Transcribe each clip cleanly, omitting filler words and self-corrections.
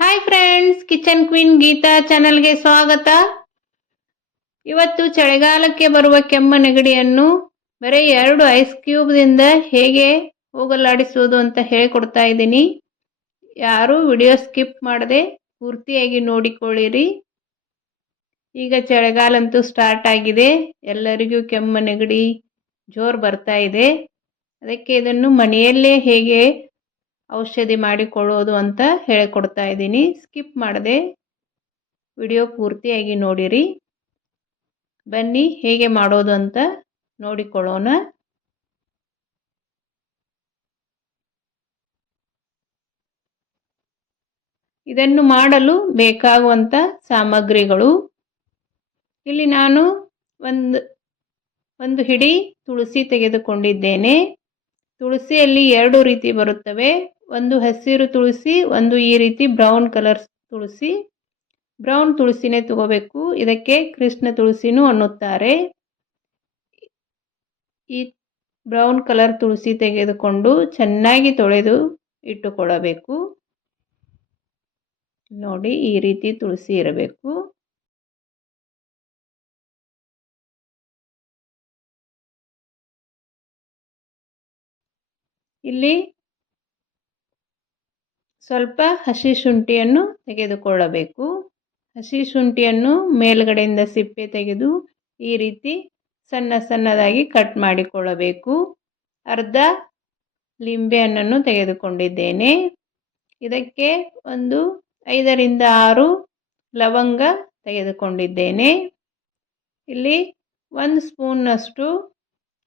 Hi friends, kitchen queen Geetha ಚಾನಲ್ಗೆ ಸ್ವಾಗತ. ಇವತ್ತು ಚಳಿಗಾಲಕ್ಕೆ ಬರುವ ಕೆಮ್ಮ ನೆಗಡಿಯನ್ನು ಬರೀ 2 ಐಸ್ ಕ್ಯೂಬ್ದಿಂದ ಹೇಗೆ ಹೋಗಲಾಡಿಸುವುದು ಅಂತ ಹೇಳಿಕೊಡ್ತಾ ಇದ್ದೀನಿ. ಯಾರು ವಿಡಿಯೋ ಸ್ಕಿಪ್ ಮಾಡದೆ ಪೂರ್ತಿಯಾಗಿ ನೋಡಿಕೊಳ್ಳಿರಿ. ಈಗ ಚಳಿಗಾಲ ಅಂತೂ ಸ್ಟಾರ್ಟ್ ಆಗಿದೆ. ಎಲ್ಲರಿಗೂ ಕೆಮ್ಮ ನೆಗಡಿ ಜೋರು ಬರ್ತಾ ಇದೆ. ಅದಕ್ಕೆ ಇದನ್ನು ಮನೆಯಲ್ಲೇ ಹೇಗೆ ಔಷಧಿ ಮಾಡಿಕೊಳ್ಳೋದು ಅಂತ ಹೇಳಿಕೊಡ್ತಾ ಇದ್ದೀನಿ. ಸ್ಕಿಪ್ ಮಾಡದೆ ವಿಡಿಯೋ ಪೂರ್ತಿಯಾಗಿ ನೋಡಿರಿ. ಬನ್ನಿ ಹೇಗೆ ಮಾಡೋದು ಅಂತ ನೋಡಿಕೊಳ್ಳೋಣ. ಇದನ್ನು ಮಾಡಲು ಬೇಕಾಗುವಂಥ ಸಾಮಗ್ರಿಗಳು, ಇಲ್ಲಿ ನಾನು ಒಂದು ಹಿಡಿ ತುಳಸಿ ತೆಗೆದುಕೊಂಡಿದ್ದೇನೆ. ತುಳಸಿಯಲ್ಲಿ 2 ರೀತಿ ಬರುತ್ತವೆ. ಒಂದು ಹಸಿರು ತುಳಸಿ, ಒಂದು ಈ ರೀತಿ ಬ್ರೌನ್ ಕಲರ್ ತುಳಸಿ. ಬ್ರೌನ್ ತುಳಸಿನೇ ತಗೋಬೇಕು. ಇದಕ್ಕೆ ಕೃಷ್ಣ ತುಳಸಿನೂ ಅನ್ನುತ್ತಾರೆ. ಈ ಬ್ರೌನ್ ಕಲರ್ ತುಳಸಿ ತೆಗೆದುಕೊಂಡು ಚೆನ್ನಾಗಿ ತೊಳೆದು ಇಟ್ಟುಕೊಳ್ಳಬೇಕು. ನೋಡಿ, ಈ ರೀತಿ ತುಳಸಿ ಇರಬೇಕು. ಇಲ್ಲಿ ಸ್ವಲ್ಪ ಹಸಿ ಶುಂಠಿಯನ್ನು ತೆಗೆದುಕೊಳ್ಳಬೇಕು. ಹಸಿ ಶುಂಠಿಯನ್ನು ಮೇಲ್ಗಡೆಯಿಂದ ಸಿಪ್ಪೆ ತೆಗೆದು ಈ ರೀತಿ ಸಣ್ಣದಾಗಿ ಕಟ್ ಮಾಡಿಕೊಳ್ಳಬೇಕು. ಅರ್ಧ ಲಿಂಬೆಹಣ್ಣನ್ನು ತೆಗೆದುಕೊಂಡಿದ್ದೇನೆ. ಇದಕ್ಕೆ ಒಂದು 5 ರಿಂದ 6 ಲವಂಗ ತೆಗೆದುಕೊಂಡಿದ್ದೇನೆ. ಇಲ್ಲಿ 1 ಸ್ಪೂನ್ನಷ್ಟು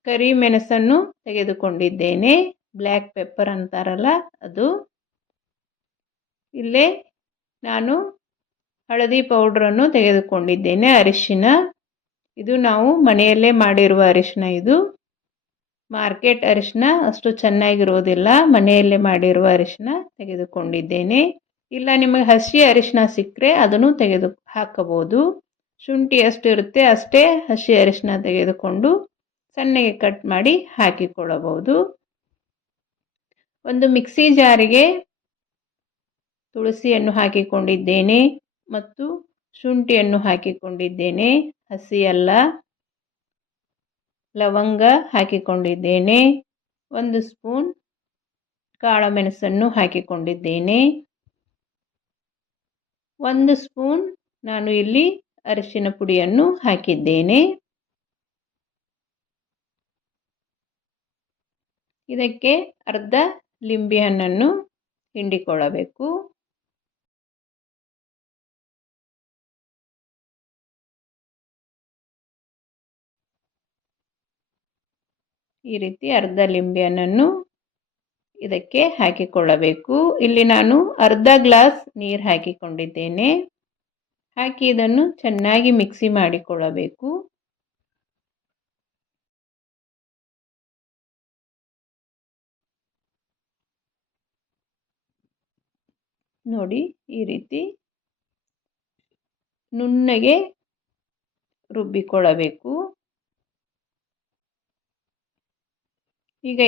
ಕರಿಮೆಣಸನ್ನು ತೆಗೆದುಕೊಂಡಿದ್ದೇನೆ. ಬ್ಲ್ಯಾಕ್ ಪೆಪ್ಪರ್ ಅಂತಾರಲ್ಲ ಅದು. ಇಲ್ಲೇ ನಾನು ಹಳದಿ ಪೌಡ್ರನ್ನು ತೆಗೆದುಕೊಂಡಿದ್ದೇನೆ. ಅರಿಶಿನ, ಇದು ನಾವು ಮನೆಯಲ್ಲೇ ಮಾಡಿರುವ ಅರಿಶಿನ. ಇದು ಮಾರ್ಕೆಟ್ ಅರಿಶಿನ ಅಷ್ಟು ಚೆನ್ನಾಗಿರೋದಿಲ್ಲ. ಮನೆಯಲ್ಲೇ ಮಾಡಿರುವ ಅರಿಶಿನ ತೆಗೆದುಕೊಂಡಿದ್ದೇನೆ. ಇಲ್ಲ ನಿಮಗೆ ಹಸಿ ಅರಿಶಿನ ಸಿಕ್ಕರೆ ಅದನ್ನು ತೆಗೆದು ಹಾಕಬಹುದು. ಶುಂಠಿ ಎಷ್ಟು ಇರುತ್ತೆ ಅಷ್ಟೇ ಹಸಿ ಅರಿಶಿನ ತೆಗೆದುಕೊಂಡು ಸಣ್ಣಗೆ ಕಟ್ ಮಾಡಿ ಹಾಕಿಕೊಳ್ಳಬಹುದು. ಒಂದು ಮಿಕ್ಸಿ ಜಾರಿಗೆ ತುಳಸಿಯನ್ನು ಹಾಕಿಕೊಂಡಿದ್ದೇನೆ ಮತ್ತು ಶುಂಠಿಯನ್ನು ಹಾಕಿಕೊಂಡಿದ್ದೇನೆ. ಹಸಿ ಅಲ್ಲ. ಲವಂಗ ಹಾಕಿಕೊಂಡಿದ್ದೇನೆ. 1 ಸ್ಪೂನ್ ಕಾಳುಮೆಣಸನ್ನು ಹಾಕಿಕೊಂಡಿದ್ದೇನೆ. 1 ಸ್ಪೂನ್ ನಾನು ಇಲ್ಲಿ ಅರಿಶಿನ ಪುಡಿಯನ್ನು ಹಾಕಿದ್ದೇನೆ. ಇದಕ್ಕೆ ಅರ್ಧ ಲಿಂಬೆಹಣ್ಣನ್ನು ಹಿಂಡಿಕೊಳ್ಳಬೇಕು. ಈ ರೀತಿ ಅರ್ಧ ಲಿಂಬೆಹಣ್ಣನ್ನು ಇದಕ್ಕೆ ಹಾಕಿಕೊಳ್ಳಬೇಕು. ಇಲ್ಲಿ ನಾನು ಅರ್ಧ ಗ್ಲಾಸ್ ನೀರು ಹಾಕಿಕೊಂಡಿದ್ದೇನೆ. ಹಾಕಿ ಇದನ್ನು ಚೆನ್ನಾಗಿ ಮಿಕ್ಸಿ ಮಾಡಿಕೊಳ್ಳಬೇಕು. ನೋಡಿ, ಈ ರೀತಿ ನುಣ್ಣಗೆ ರುಬ್ಬಿಕೊಳ್ಳಬೇಕು. ಈಗ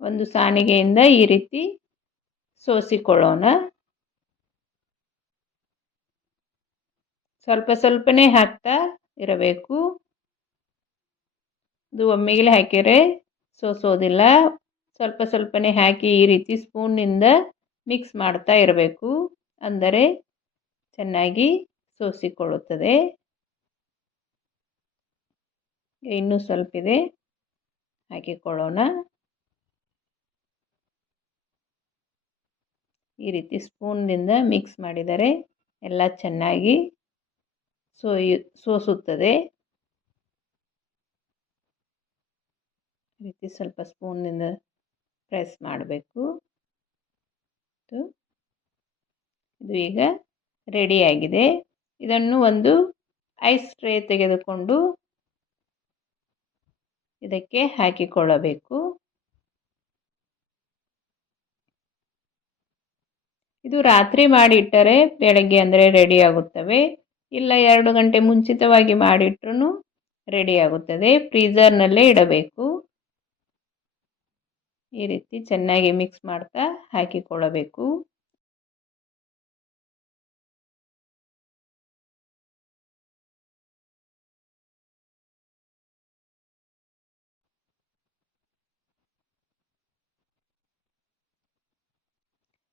ಒಂದು ಸಾಣಿಗೆಯಿಂದ ಈ ರೀತಿ ಸೋಸಿಕೊಳ್ಳೋಣ. ಸ್ವಲ್ಪನೇ ಹಾಕ್ತಾ ಇರಬೇಕು. ಇದು ಒಮ್ಮೆಗೆ ಹಾಕಿದರೆ ಸೋಸೋದಿಲ್ಲ. ಸ್ವಲ್ಪನೇ ಹಾಕಿ ಈ ರೀತಿ ಸ್ಪೂನ್ನಿಂದ ಮಿಕ್ಸ್ ಮಾಡ್ತಾ ಇರಬೇಕು. ಅಂದರೆ ಚೆನ್ನಾಗಿ ಸೋಸಿಕೊಳ್ಳುತ್ತದೆ. ಇನ್ನೂ ಸ್ವಲ್ಪ ಇದೆ, ಹಾಕಿಕೊಳ್ಳೋಣ. ಈ ರೀತಿ ಸ್ಪೂನ್ನಿಂದ ಮಿಕ್ಸ್ ಮಾಡಿದರೆ ಎಲ್ಲ ಚೆನ್ನಾಗಿ ಸೋಸುತ್ತದೆ. ಈ ರೀತಿ ಸ್ವಲ್ಪ ಸ್ಪೂನ್ನಿಂದ ಪ್ರೆಸ್ ಮಾಡಬೇಕು. ಇದು ಈಗ ರೆಡಿಯಾಗಿದೆ. ಇದನ್ನು ಒಂದು ಐಸ್ ಟ್ರೇ ತೆಗೆದುಕೊಂಡು ಇದಕ್ಕೆ ಹಾಕಿಕೊಳ್ಳಬೇಕು. ಇದು ರಾತ್ರಿ ಮಾಡಿಟ್ಟರೆ ಬೆಳಗ್ಗೆ ಅಂದರೆ ರೆಡಿ ಆಗುತ್ತವೆ. ಇಲ್ಲ 2 ಗಂಟೆ ಮುಂಚಿತವಾಗಿ ಮಾಡಿಟ್ರೂ ರೆಡಿಯಾಗುತ್ತದೆ. ಫ್ರೀಝರ್ನಲ್ಲೇ ಇಡಬೇಕು. ಈ ರೀತಿ ಚೆನ್ನಾಗಿ ಮಿಕ್ಸ್ ಮಾಡ್ತಾ ಹಾಕಿಕೊಳ್ಳಬೇಕು.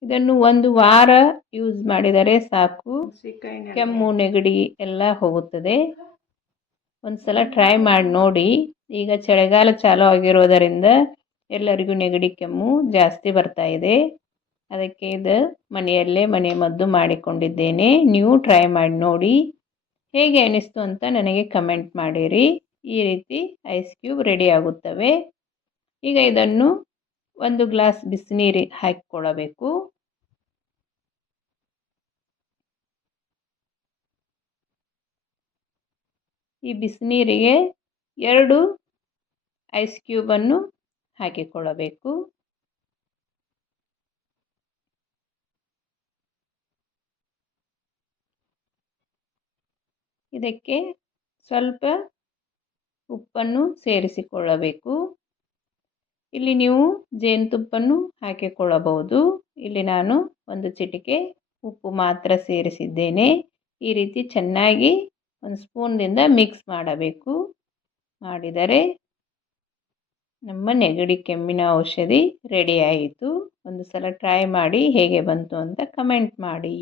ಇದನ್ನು 1 ವಾರ ಯೂಸ್ ಮಾಡಿದರೆ ಸಾಕು. ಕೆಮ್ಮು ನೆಗಡಿ ಎಲ್ಲ ಹೋಗುತ್ತದೆ. ಒಂದ್ಸಲ ಟ್ರೈ ಮಾಡಿ ನೋಡಿ. ಈಗ ಚಳಿಗಾಲ ಚಾಲು ಆಗಿರೋದರಿಂದ ಎಲ್ಲರಿಗೂ ನೆಗಡಿ ಕೆಮ್ಮು ಜಾಸ್ತಿ ಬರ್ತಾ ಇದೆ. ಅದಕ್ಕೆ ಇದು ಮನೆಯಲ್ಲೇ ಮನೆಮದ್ದು ಮಾಡಿಕೊಂಡಿದ್ದೇನೆ. ನೀವು ಟ್ರೈ ಮಾಡಿ ನೋಡಿ. ಹೇಗೆ ಅನಿಸ್ತು ಅಂತ ನನಗೆ ಕಮೆಂಟ್ ಮಾಡಿರಿ. ಈ ರೀತಿ ಐಸ್ ಕ್ಯೂಬ್ ರೆಡಿ ಆಗುತ್ತವೆ. ಈಗ ಇದನ್ನು 1 ಗ್ಲಾಸ್ ಬಿಸಿನೀರು ಹಾಕಿಕೊಳ್ಳಬೇಕು. ಈ ಬಿಸಿನೀರಿಗೆ 2 ಐಸ್ ಕ್ಯೂಬನ್ನು ಹಾಕಿಕೊಳ್ಳಬೇಕು. ಇದಕ್ಕೆ ಸ್ವಲ್ಪ ಉಪ್ಪನ್ನು ಸೇರಿಸಿಕೊಳ್ಳಬೇಕು. ಇಲ್ಲಿ ನೀವು ಜೇನುತುಪ್ಪನ್ನು ಹಾಕಿಕೊಳ್ಳಬಹುದು. ಇಲ್ಲಿ ನಾನು 1 ಚಿಟಿಕೆ ಉಪ್ಪು ಮಾತ್ರ ಸೇರಿಸಿದ್ದೇನೆ. ಈ ರೀತಿ ಚೆನ್ನಾಗಿ 1 ಸ್ಪೂನ್ದಿಂದ ಮಿಕ್ಸ್ ಮಾಡಬೇಕು. ಮಾಡಿದರೆ ನಮ್ಮ ನೆಗಡಿ ಕೆಮ್ಮಿನ ಔಷಧಿ ರೆಡಿ ಆಯಿತು. ಒಂದು ಸಲ ಟ್ರೈ ಮಾಡಿ ಹೇಗೆ ಬಂತು ಅಂತ ಕಮೆಂಟ್ ಮಾಡಿ.